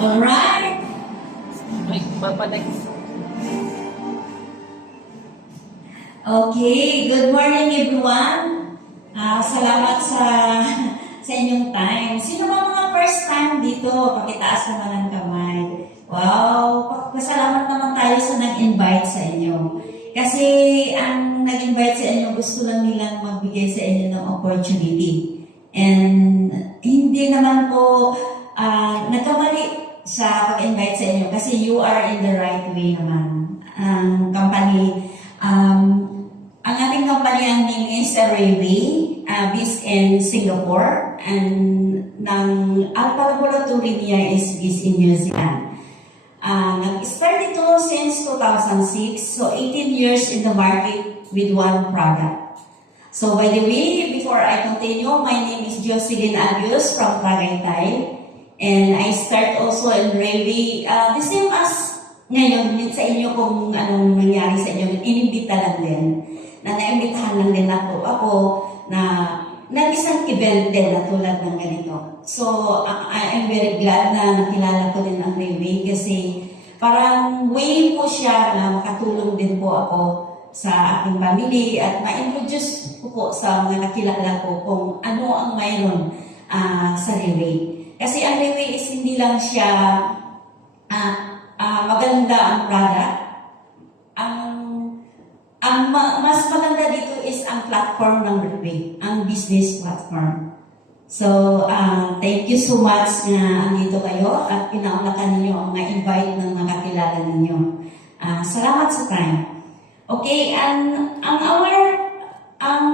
Alright. Ay, papalag. Okay, good morning everyone. Salamat sa inyong time. Sino ba mga first time dito? Pakitaas naman ang kamay. Wow, pasalamat naman tayo sa nag-invite sa inyo. Kasi ang nag-invite sa inyo, gusto lang nilang magbigay sa inyo ng opportunity. And hindi naman po nagkamali sa pag-invite sa inyo kasi you are in the right way naman. Ang company, ang ating company, ang name is Railway, based in Singapore, and ng Alpha Laboratory niya is based in New Zealand. Nag-start ito since 2006, so 18 years in the market with one product. So by the way, before I continue, my name is Jocelyn Agios from Tagaytay, and I start also in Railway, the same as ngayon, sa inyo kung anong nangyari sa inyo, inimbita lang din, na naimbitahan lang din ako na isang event din na tulad ng ganito. So, I'm very glad na nakilala ko din ang Railway kasi parang way po siya na makatulong din po ako sa aking family at ma-introduce ko po sa mga nakilala ko kung ano ang mayroon sa Railway. Kasi ang Railway is hindi lang siya maganda ang product. Ang mas maganda dito is ang platform ng Railway, ang business platform. So, thank you so much na andito kayo at pinaulakan ninyo ang ma-invite ng mga kakilala ninyo. Salamat sa time. Okay, ang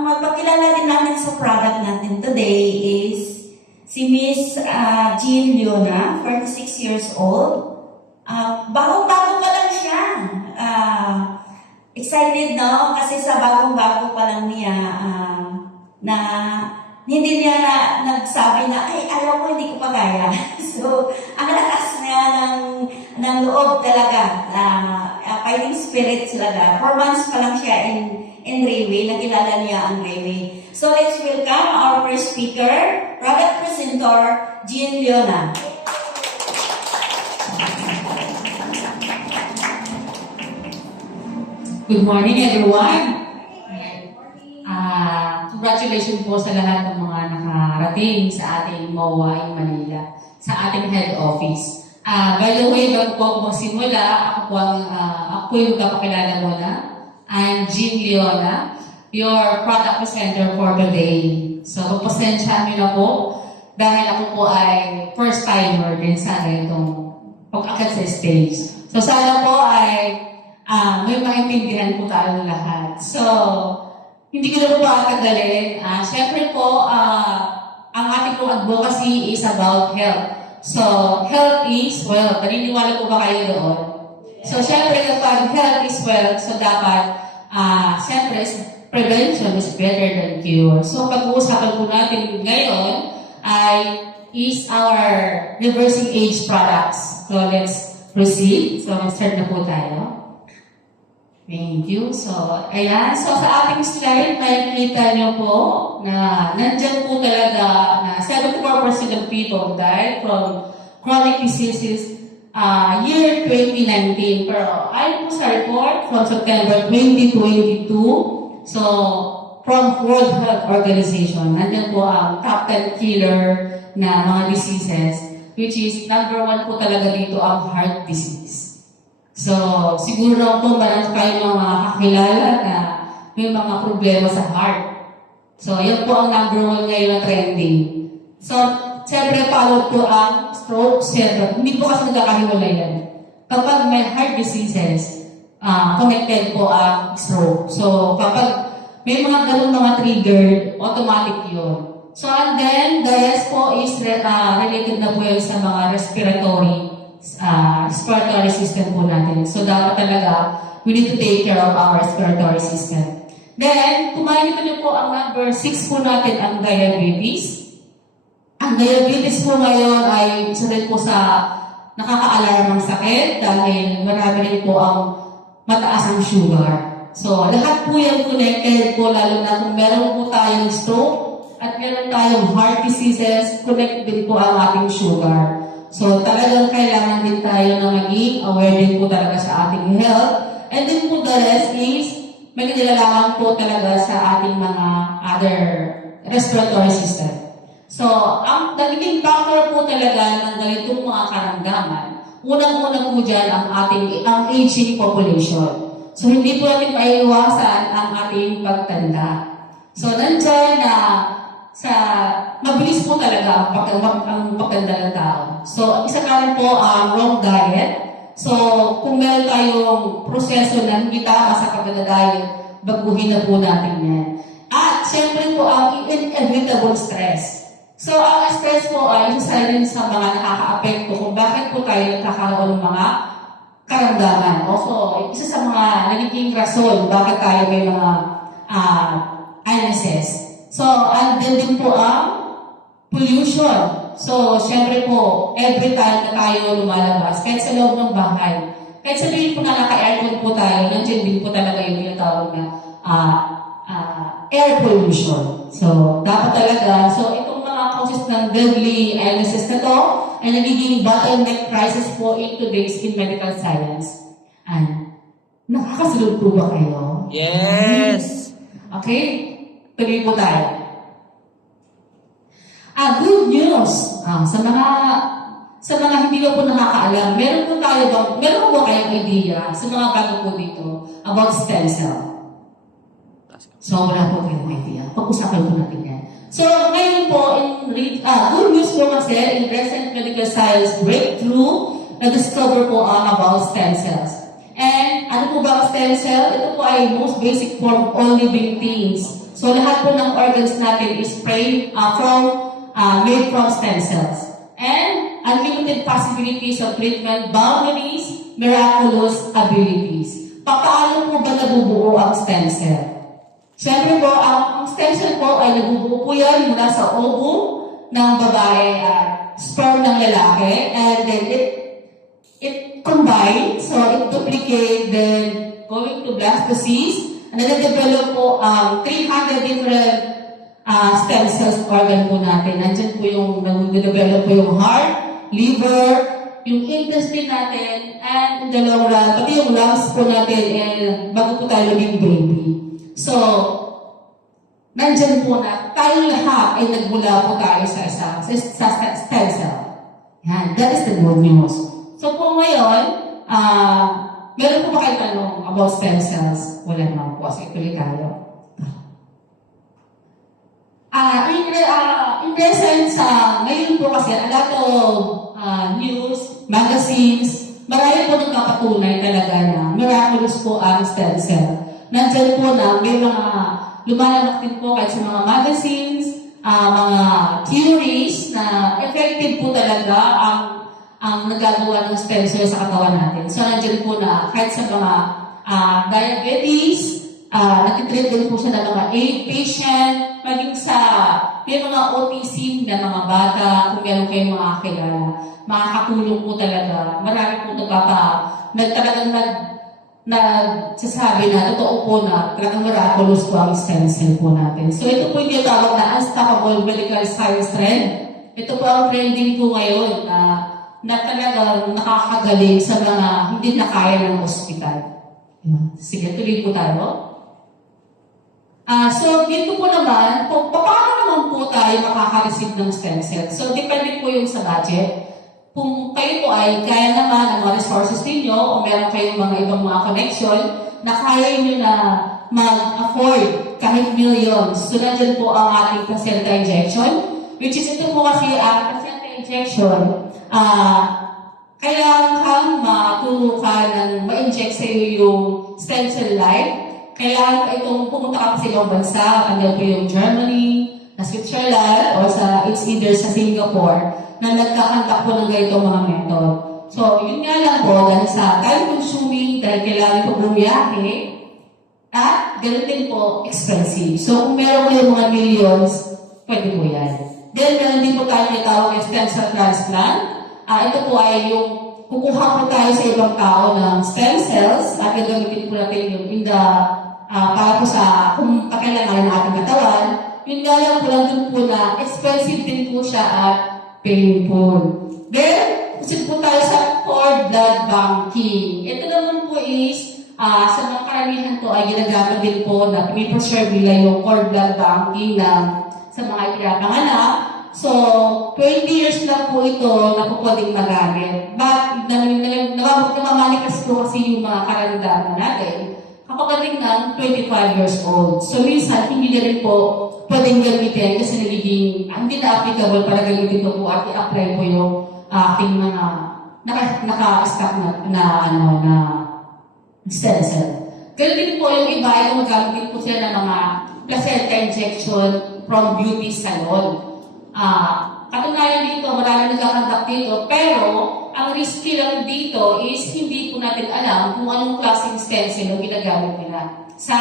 magpakilala din natin sa product natin today is si Miss Jean Leona, 46 years old. Bagong-bago pa lang siya. Excited, no? Kasi sa bagong-bago pa lang niya na hindi niya nagsabi na, ay, alam ko, hindi ko pa kaya. So, ang lakas niya ng loob talaga. Fighting spirit talaga. 4 months pa lang siya in Railway. Nakilala niya ang Railway. So, let's welcome our first speaker, product presenter, Jean Leona. Good morning, everyone. Congratulations po sa lahat ng mga nakarating sa ating MOA in Manila, sa ating head office. By the way, bago po ako magsimula, ako yung kapakilala mo na. I'm Jean Leona, your product presenter for the day. So, magpasensya nyo na po dahil ako po ay first timer din sa itong pag-akit sa stage. So, sana po ay may maintindihan po tayo lahat. So, hindi ko na po patagalin. Siyempre po, ang ating pong advocacy is about health. So, health is wealth. Naniniwala po ba kayo doon? So, siyempre kapag health is wealth, so dapat, siyempre, prevention is better than cure. So, pag-uusapan po natin ngayon is our reversing age products. So, let's proceed. So, start na po tayo. Thank you. So, ayan. So, sa ating slide, makikita nyo po na nandyan po talaga na 74% of people died from chronic diseases year 2019. Pero ayon po sa report from September 2022, so, from World Health Organization, nandyan po ang top 10 killer na mga diseases, which is number 1 po talaga dito ang heart disease. So, siguro po marami kayo mga kakilala na may mga problema sa heart. So, yan po ang number 1 ngayon na trending. So, siyempre follow po ang stroke, siyempre. Hindi po kasi nagkakahiwalay yan. Kapag may heart diseases, connected po ang stroke. So, kapag may mga ganun mga triggered, automatic yun. So, and then, the rest po is related na po yun sa mga respiratory system po natin. So, dapat talaga, we need to take care of our respiratory system. Then, kumain niyo po ang number 6 po natin, ang diabetes. Ang diabetes po ngayon ay isa rin po sa nakakaalarm ng sakit dahil marami rin po ang mataas ang sugar. So, lahat po yan connected po, lalo na kung meron po tayong stroke at meron tayong heart diseases, connected din po ang ating sugar. So talagang kailangan din tayo na maging aware din po talaga sa ating health. And then po the rest is, may kinilalaman po talaga sa ating mga other respiratory system. So, ang nagiging factor po talaga ng ganitong mga karamdaman, unang-una po dyan ang aging population. So, hindi po natin maiiwasan ang ating pagtanda. So, nandyan na mabilis po talaga ang pagtanda ng tao. So, isa na rin po ang wrong diet. So, kung meron tayong proseso na hindi tama sa pagdadiet, baguhin na po natin yan. At, syempre po, ang inevitable stress. So, ang stress po ay isa rin sa mga nakaka-apekto kung bakit po tayo nagkakaroon ng mga karamdaman. Also, isa sa mga nagiging rason bakit tayo may mga illnesses. So, and then din po ang pollution. So, syempre po, every time na tayo lumalabas, kahit sa loob ng bahay, kahit sabihin po na naka-aircon po tayo, nandiyan din po talaga yung tinatawag na air pollution. So, dapat talaga, so itong mga causes ng deadly illnesses na to ay nagiging bottleneck crisis po in today's in medical science. And, nakakasunod po ba kayo? Yes! Okay? Tuloy po tayo. Good news. Sa mga hindi na po nakakaalam, meron po kayong idea sa mga bago po dito about stem cell. So, wala po kayong idea. Pag-usapan po natin yan. So, ngayon po, good news po kasi in recent medical science breakthrough, na-discover po about stem cells. And, ano po ba ang stem cell? Ito po ay most basic form of all living things. So, lahat po ng organs natin is made from stem cells. And, unlimited possibilities of treatment, boundaries, miraculous abilities. Paano po ba nabubuo ang stem cell? Siyempre po, ang stem cell po ay nabubuo po yan mula sa ovum ng babae at sperm ng lalaki. And then it combines, so it duplicates, then going to blastocyst. And then develop po 300 different stem cells organ po natin. Nandiyan po yung nag-develop po yung heart, liver, yung intestine natin, and in the long run, pati yung lungs po natin, and bago po tayo maging baby. So, nandyan po na tayong lahat ay nagmula po tayo sa stem cell. Yan, that is the good news. So po ngayon, meron po ba kayo tanong about stem cells? Wala naman po, kasi tuloy tayo. In present, ngayon po kasi, a lot of news, magazines, marami po nagpapatunay talaga na miraculous po ang stem cell. Nandyan po na may mga lumalabas din po kahit sa mga magazines, mga theories na effective po talaga ang nagagawa ng stem cell sa katawan natin. So, nandyan po na kahit sa mga diabetes, natitreat din po siya ng mga AIDS patient, maging sa may mga autism na mga bata, kung meron kayong mga kilala, makakatulong po talaga. Marami po nagsasabi na totoo po na talagang miraculous po ang stem cell po natin. So ito po yung tinatawag na unstoppable medical science trend. Ito po ang trending po ngayon na talagang nakakagaling sa mga hindi na kaya ng ospital. Sige, tuloy po tayo. So dito po naman, paano naman po tayo makaka-receive ng stem cell? So depende po yung sa budget. Kung kayo po ay kaya naman ang mga resources ninyo o meron kayong mga ibang mga connection na kaya nyo na mag-afford kahit millions. So, nandyan po ang ating placenta injection, which is ito po kasi ang placenta injection. Kaya kang matulukan ng ma-inject sa iyo yung stem cell life. Kailangan itong pumunta ka pa sa ibang bansa, andyan po yung Germany, na Switzerland, o it's either sa Singapore, na nagkakantak po ng ganitong mga method. So, yun nga lang po, dahil sa time-consuming, dahil kailangan po bumiyahe, at ganun din po, expensive. So, kung meron kayo mga millions, pwede po yan. Then, meron din po tayo natawag ng stem cell transplant. Ito po ay yung kukuha po tayo sa ibang tao ng stem cells at gagamitin po natin yung para po sa kung pakailangan ng ating katawan. Yun nga lang po lang dun po na expensive din po siya at painful. Then, Proceed po tayo sa cord blood banking. Ito naman po is, sa mga karamihan po ay ginagamit din po na pinipreserve nila yung cord blood banking na sa mga ipinapanganak. So, 20 years lang po ito na po pwedeng magamit. But, namamanikas po kasi yung mga karamdaman natin kapag dating ng 25 years old. So, minsan, hindi na rin po pwedeng gamitin kasi nagiging hindi na applicable para gamitin ko po at i-apply po yung aking mga naka-stack na stem cell. Ganun din po yung iba ay magamit po sila ng mga placenta injection from beauty salon. Katunayan dito, marami nagkakandak dito, pero ang risky lang dito is hindi po natin alam kung anong klaseng stem cell ang ginagamit nila sa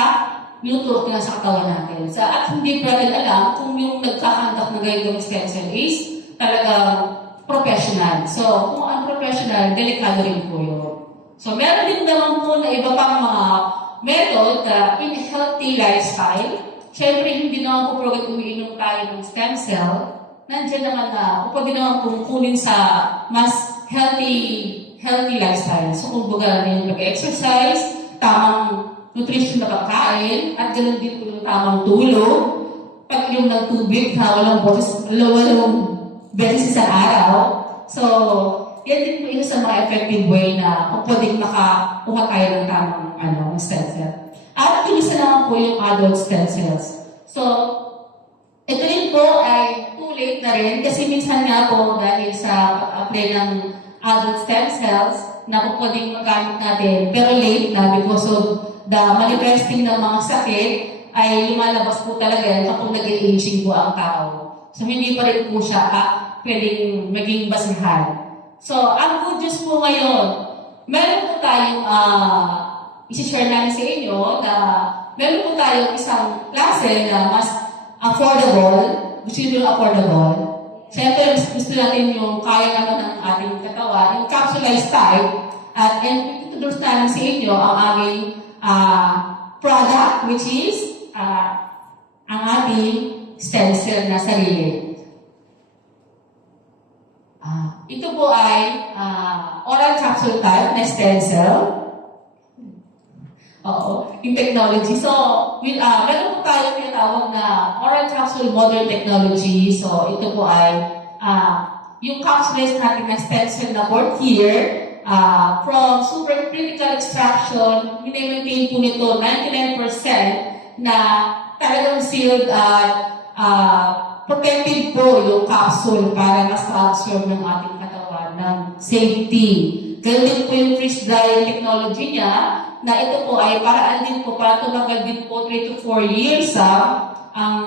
minuturok nila sa katawan natin. At hindi pa natin alam kung yung nagkakandak na ganitong stem cell is talagang professional. So, kung ang professional, delikado rin po yun. So, meron din naman po na iba pang mga method in healthy lifestyle. Siyempre, hindi naman po porket umiinom tayo ng stem cell. Nandiyan naman na, pwede naman pong kunin sa mas healthy lifestyle. So, kung baga yung mag-exercise, tamang nutrition na pagkain, at ganoon din po yung tamang tulog, pag-inom ng tubig na walang beses sa araw. So, yan din po isa sa mga effective way na kung pwedeng makakuha tayo ng tamang stem cell. At yung isa naman po yung adult stem cells. So, ito rin po ay too late na rin kasi minsan nga po dahil sa pag-apply ng adult stem cells na po pwedeng magamit natin pero late na because of the manifesting ng mga sakit ay lumalabas po talaga yan kapag nag-aging po ang tao. So, hindi pa rin po siya pwedeng maging basihan. So, ang good news po ngayon, meron po tayong isi-share namin sa inyo na meron po tayong isang klase na mas affordable. Gusto nyo yung affordable? Siyempre, gusto natin yung kaya naman ng ating katawan, yung capsulized type. At introduce namin sa inyo ang aming product, which is ang ating stem cell na sarili. Ito po ay oral capsule type na stem cell. Oo, yung technology. So, meron po tayo tinatawag na oral capsule modern technology. So, ito po ay yung capsules natin na stem cell na 4th year from supercritical extraction, minamaintain po nito 99% na talagang sealed at protected po yung capsule para mas ma-absorb ng ating katawan ng safety. Ganun din po yung freeze drying technology niya na ito po ay paraan din po para tumagal din po 3 to 4 years ang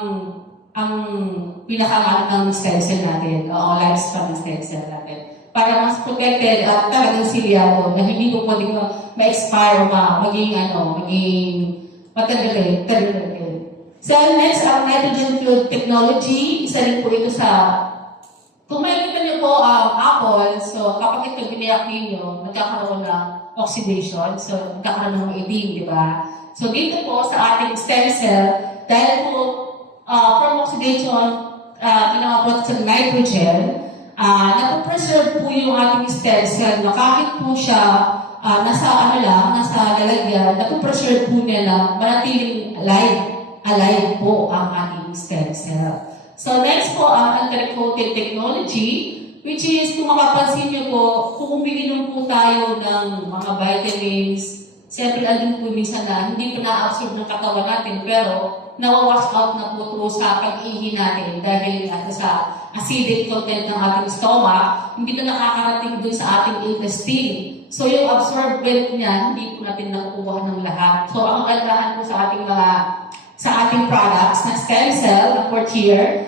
pinakamaan ng stem cell natin o lifespan ng stem cell natin. Para mas protected at talagang silyado na hindi po pwedeng ma-expire maging matagal. So next, ang nitrogen fuel technology, isa rin po ito sa kung makikita niyo po ang apple, so kapag ito biniyak ninyo, nagkakaroon ng oxidation, so nagkakaroon ng iodine, di ba? So dito po sa ating stem cell, dahil po from oxidation, ginawa po sa nitrogen, napopreserve po yung ating stem cell na kahit po siya nasa lalagyan, napopreserve po niya na manatiling alive po ang ating stem cell. So next po ang anti-coated technology, which is kung mapapansin niyo po, kung umiinom po tayo ng mga vitamins, siyempre andun po minsan na hindi po na-absorb ng katawan natin, pero nawawash out na po through sa pag-ihi natin dahil sa acidic content ng ating stomach, hindi na nakakarating dun sa ating intestine. So yung absorbent niya, hindi po natin nakukuha ng lahat. So ang kagandahan po sa ating products na stem cell, of course here,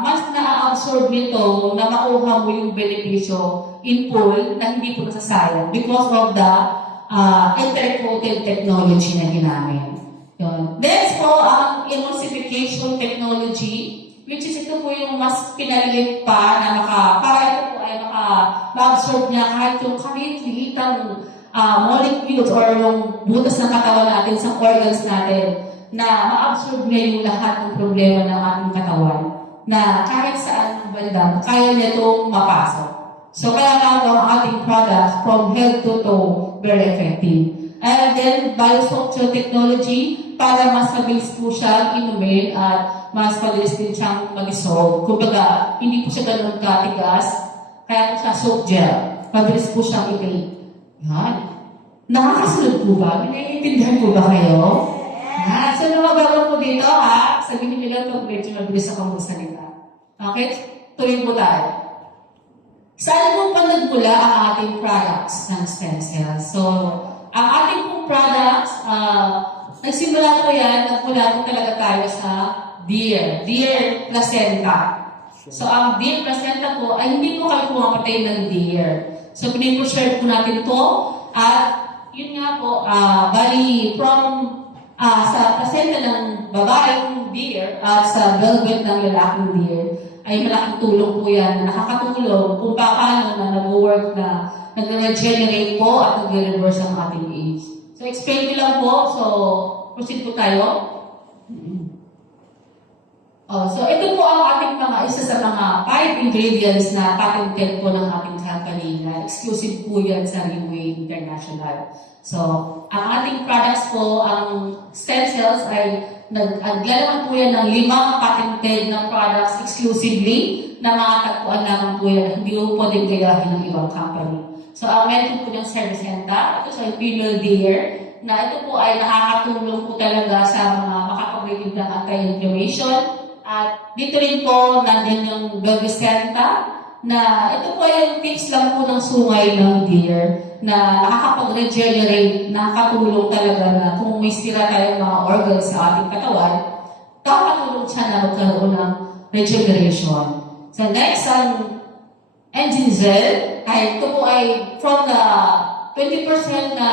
mas na-absorb nito na makuha mo yung benepisyo in full na hindi po nasasayang because of the intercoated technology na ginamit. Yun. Next po, ang emulsification technology, which is ito po yung mas pinalilit pa na para ito po ay ma-absorb niya kahit yung kahit-lihitang molecules or yung butas ng katawan natin sa organs natin na ma-absorb niya yung lahat ng problema ng ating katawan na kahit saan ng banda, kaya niya itong mapasok. So kaya nga ang ating products from head to toe very effective. And then biostructural technology para mas mabilis po siyang inumin at mas mabilis din siyang mag-dissolve. Kumbaga, hindi po siya ganun katigas, kaya po siya soap gel. Mabilis po siyang i-take. Yan. Nakakasunod po ba? Naiintindihan po ba kayo? Yan. So, mga bago po dito, ha? Sabihin niyo lang kung medyo mabilis akong magsalita. Okay? Tuloy po tayo. Saan po pa nagmula ang ating products ng stem cells? So, ang ating pong products, nagsimula po yan, nagmula po talaga tayo sa deer placenta. So, ang deer placenta po, ay hindi po kami pumapatay ng deer. So, pinipro-share po natin to at yun nga po, bali from sa placenta ng babaeng deer at sa velvet ng lalaking deer, ay malaking tulong po yan, nakakatulong kung paano na nag-work na nag-regenerate po at nag-reverse ang ating age. So, explain ko lang po. So, proceed po tayo. So, ito po ang ating isa sa mga 5 ingredients na patented po ng ating company na exclusive po yan sa Leeway International. So, ang ating products po, ang stem cells ay naglalaman po yan ng 5 patented na products exclusively na makatagpuan lamang po yan. Hindi po pwedeng gayahin ng ibang company. So, ang meron po yung Cervicenta, ito sa female deer, na ito po ay nakakatulong po talaga sa mga makapag-relieve ng anti-inflammation. At dito rin po, nandun yung Belvicenta, na ito po ay yung tips lang po ng sungay ng deer, na nakakapag-regenerate, nakakatulong talaga na kung may sira tayong mga organs sa ating katawan, nakakatulong siya na magkaroon ng regeneration. So next, ang engine gel, ay ito po ay from the 20% na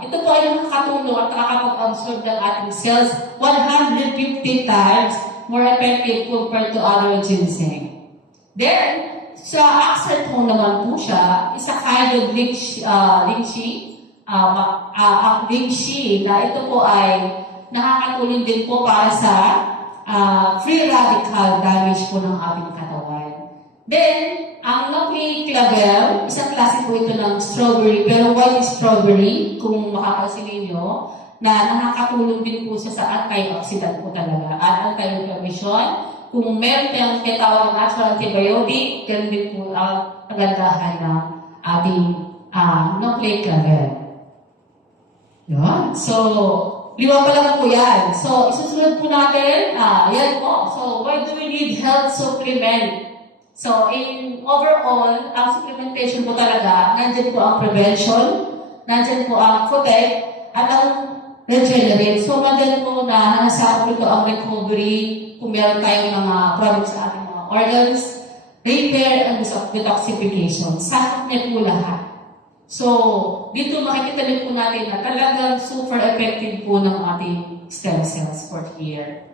ito po ay nakakatulong at nakakapag-absorb ng ating cells 150 times more effective compared to other ginseng. Then, sa acetone naman po siya, is a kind of lychee na ito po ay nakakatulong din po para sa free radical damage po ng ating katawan. Then, ang Nucleic Clavel, isang klase po ito ng strawberry, pero white strawberry, kung makapansin ninyo, na nakakatulong din po siya sa antioxidant po talaga at anti-inflammation. Kung meron tayong tinatawag na natural antibiotic, ganun din po ang kagandahan ng ating Nucleic Clavel. Yan. So, 5 pa lang po yan. So, isusunod po natin, yan po. So, why do we need health supplement? So, in overall, ang supplementation po talaga, nandyan po ang prevention, nandyan po ang protect, at ang regenerate. So, nandyan po na nasasakop ito ang recovery, kung meron tayong mga problems sa ating mga organs, repair and detoxification. Sakop niya po lahat. So, dito makikita din po natin na talagang super effective po ng ating stem cells for here.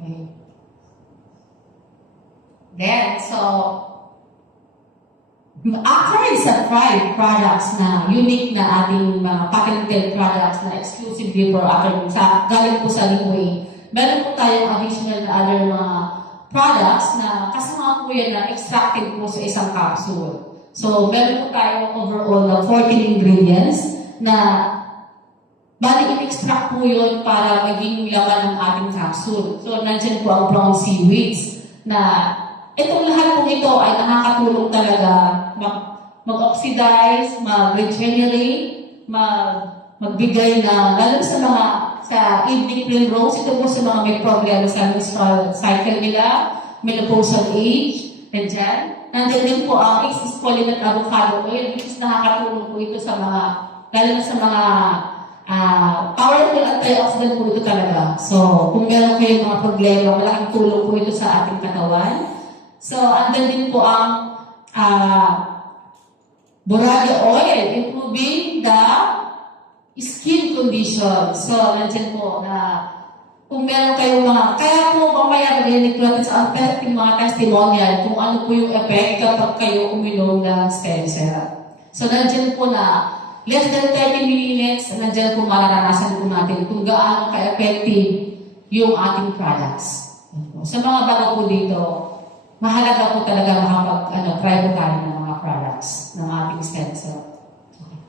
Okay. Then, so, actually, sa 5 products na unique na ating mga patented products na exclusively for ating galing po sa Leeway, meron po tayong additional na other mga products na kasama po yan na extracted po sa isang capsule. So, meron po tayong overall na 14 ingredients na bali in-extract po yun para maging laman ng ating capsule. So, nandyan po ang brown seaweeds na itong lahat po ito ay nakakatulong talaga mag-oxidize, mag-regenerate, magbigay na, lalo sa evening primrose, ito po sa mga may problema sa menstrual cycle nila, menopausal age, and dyan. Nandiyan din po ang X-Spolinet avocado oil, which is nakakatulong po ito sa mga, lalo na sa mga powerful antioxidant po ito talaga. So, kung meron kayong mga problema, malaking tulong po ito sa ating katawan. So, andun din po ang borage oil, improving the skin condition. So, nandiyan po na kung meron kayong mga, kaya po mamaya mag-inig po natin sa ating mga testimonial kung ano po yung effect kapag kayo uminom ng stem cell. So, nandiyan po na less than 30 minutes, nandiyan po mararanasan po natin kung gaano ka-effective yung ating products. Sa mga bago po dito, mahalaga po talaga try po tayo ng mga products.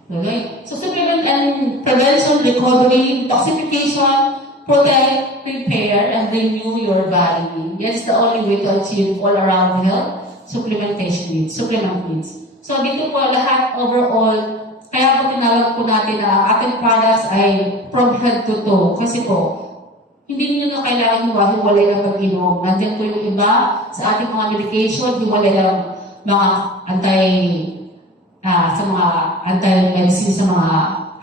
Okay? So supplement and prevention, recovery, detoxification, protect, repair, and renew your body. That's the only way to achieve all-around health, supplement needs. So dito po lahat overall, kaya po tinawag po natin na ang ating products ay from head to toe. Kasi po, hindi niyo na kailangan hiwa-hiwalay ng pag-inom. Nandiyan po yung iba sa ating mga medication, hiwalay ang mga sa mga anti-medicine sa mga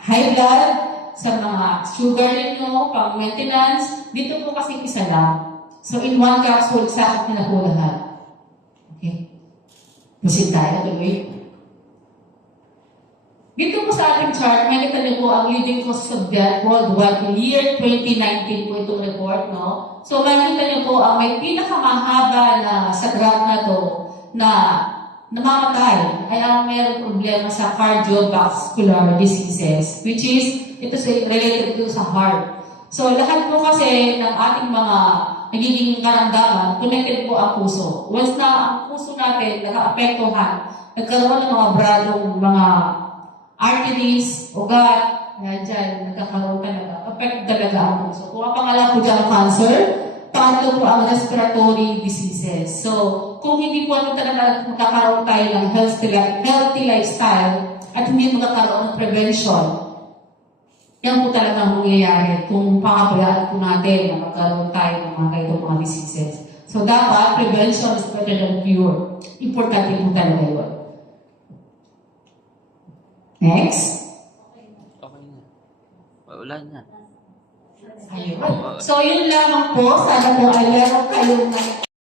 high blood, sa mga sugar ninyo, pang maintenance. Dito po kasi isa lang. So in one capsule, sakit na po lahat. Okay? Proceed tayo, tuloy. Dito po sa ating chart, makikita niyo po ang leading causes of death worldwide in year 2019 po itong report, no? So makikita niyo po ang may pinakamahaba na sa graph na to na namamatay ay ang mayroong problema sa cardiovascular diseases, which is, ito related to sa heart. So, lahat po kasi ng ating mga nagiging karamdaman, connected po ang puso. Once na ang puso natin naka-apektuhan, nagkaroon ng mga bradong mga arteries, ugat, yan dyan, nagkakaroon talaga, affect talaga ang puso. Kung ang pangalan po dyan cancer, pangatlo po ang respiratory diseases. So, kung hindi po talaga magkakaroon tayo ng healthy lifestyle at hindi magkakaroon ng prevention, yan po talaga mangyayari kung pangabayaan po natin na magkaroon tayo ng mga ganitong mga diseases. So, dapat prevention is better than cure. Importante po talaga yun. Next. Okay na. Wala na. Ayun. So, yun lamang po. Sana po ay meron kayong